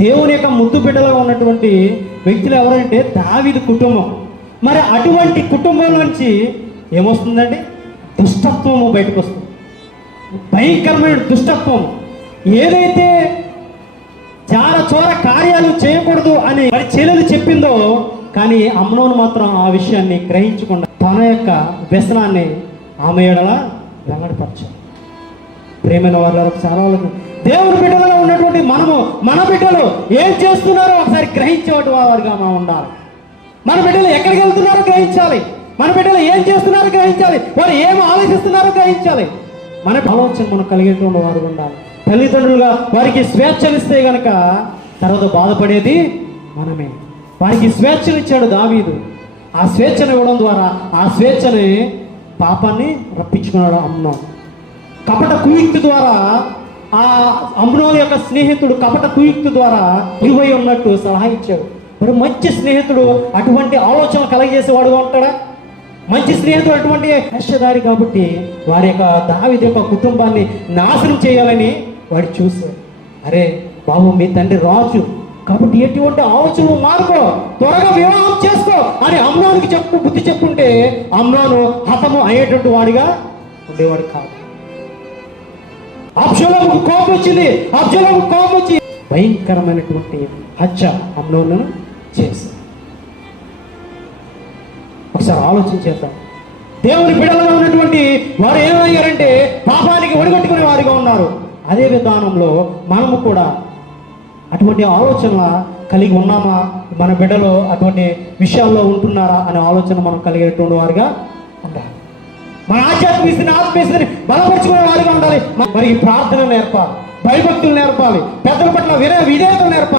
దేవుని యొక్క ముద్దు బిడ్డలో ఉన్నటువంటి వ్యక్తులు ఎవరంటే దావీదు కుటుంబం. మరి అటువంటి కుటుంబం నుంచి ఏమొస్తుందండి? దుష్టత్వము బయటకు వస్తుంది. భయంకరమైన దుష్టత్వం. ఏదైతే చోర కార్యాలు చేయకూడదు అని మరి చెల్లెలు చెప్పిందో, కానీ అమ్నోను మాత్రం ఆ విషయాన్ని గ్రహించకుండా తన యొక్క వ్యసనాన్ని ఆమె ఎడల వెంగడపరచాలి. ప్రేమైన వారు చాలా దేవుని బిడ్డలలో ఉన్నటువంటి మన బిడ్డలు ఏం చేస్తున్నారో ఒకసారి గ్రహించేవాటి వారుగా మనం ఉండాలి. మన బిడ్డలు ఎక్కడికి వెళ్తున్నారో గ్రహించాలి. మన బిడ్డలు ఏం చేస్తున్నారో గ్రహించాలి. వారు ఏం ఆలోచిస్తున్నారో గ్రహించాలి. మన ఆలోచన మనం కలిగేటువంటి వారు ఉండాలి. తల్లిదండ్రులుగా వారికి స్వేచ్ఛనిస్తే గనక తర్వాత బాధపడేది మనమే. వారికి స్వేచ్ఛనిచ్చాడు దావీదు. ఆ స్వేచ్ఛను ఇవ్వడం ద్వారా ఆ స్వేచ్ఛని పాపాన్ని రప్పించుకున్నాడు అమ్నోను. కపట కుయుక్తి ద్వారా ఆ అమ్నోను యొక్క స్నేహితుడు కపట కుయుక్తి ద్వారా ఇరువై ఉన్నట్టు సలహా ఇచ్చాడు. మరి మంచి స్నేహితుడు అటువంటి ఆలోచన కలగజేసేవాడుగా ఉంటాడా? మంచి స్నేహితుడు అటువంటి కష్టదారి కాబట్టి వారి యొక్క దావీదు యొక్క కుటుంబాన్ని నాశనం చేయాలని వాడు చూశాడు. అరే బాబు, మీ తండ్రి రాజు కాబట్టి ఎటువంటి ఆలోచనలు మార్కో, త్వరగా వివాహం చేసుకో అని అమ్నోనుకి బుద్ధి చెప్పుంటే అమ్నోను హతము అయ్యేటువంటి వాడిగా ఉండేవాడు కాదు. అబ్షాలోముకు కోపం వచ్చింది. అబ్షాలోముకు కోపం వచ్చి భయంకరమైనటువంటి హత్య అమ్నోను చేశాడు. ఒకసారి ఆలోచించేద్దాం. దేవుని బిడ్డలలో ఉన్నటువంటి వారు ఏమయ్యారంటే పాపానికి ఒడిగట్టుకునే వారిగా ఉన్నారు. అదే విధానంలో మనము కూడా అటువంటి ఆలోచన కలిగి ఉన్నామా? మన బిడ్డలో అటువంటి విషయాల్లో ఉంటున్నారా అనే ఆలోచన మనం కలిగేటువంటి వారిగా ఉండాలి. మన ఆత్మీయతని బలపరుచుకునే వారిగా ఉండాలి. మరి ప్రార్థన నేర్పాలి, భయభక్తులు నేర్పాలి, పెద్దల పట్ల విధేయతలు నేర్పాలి.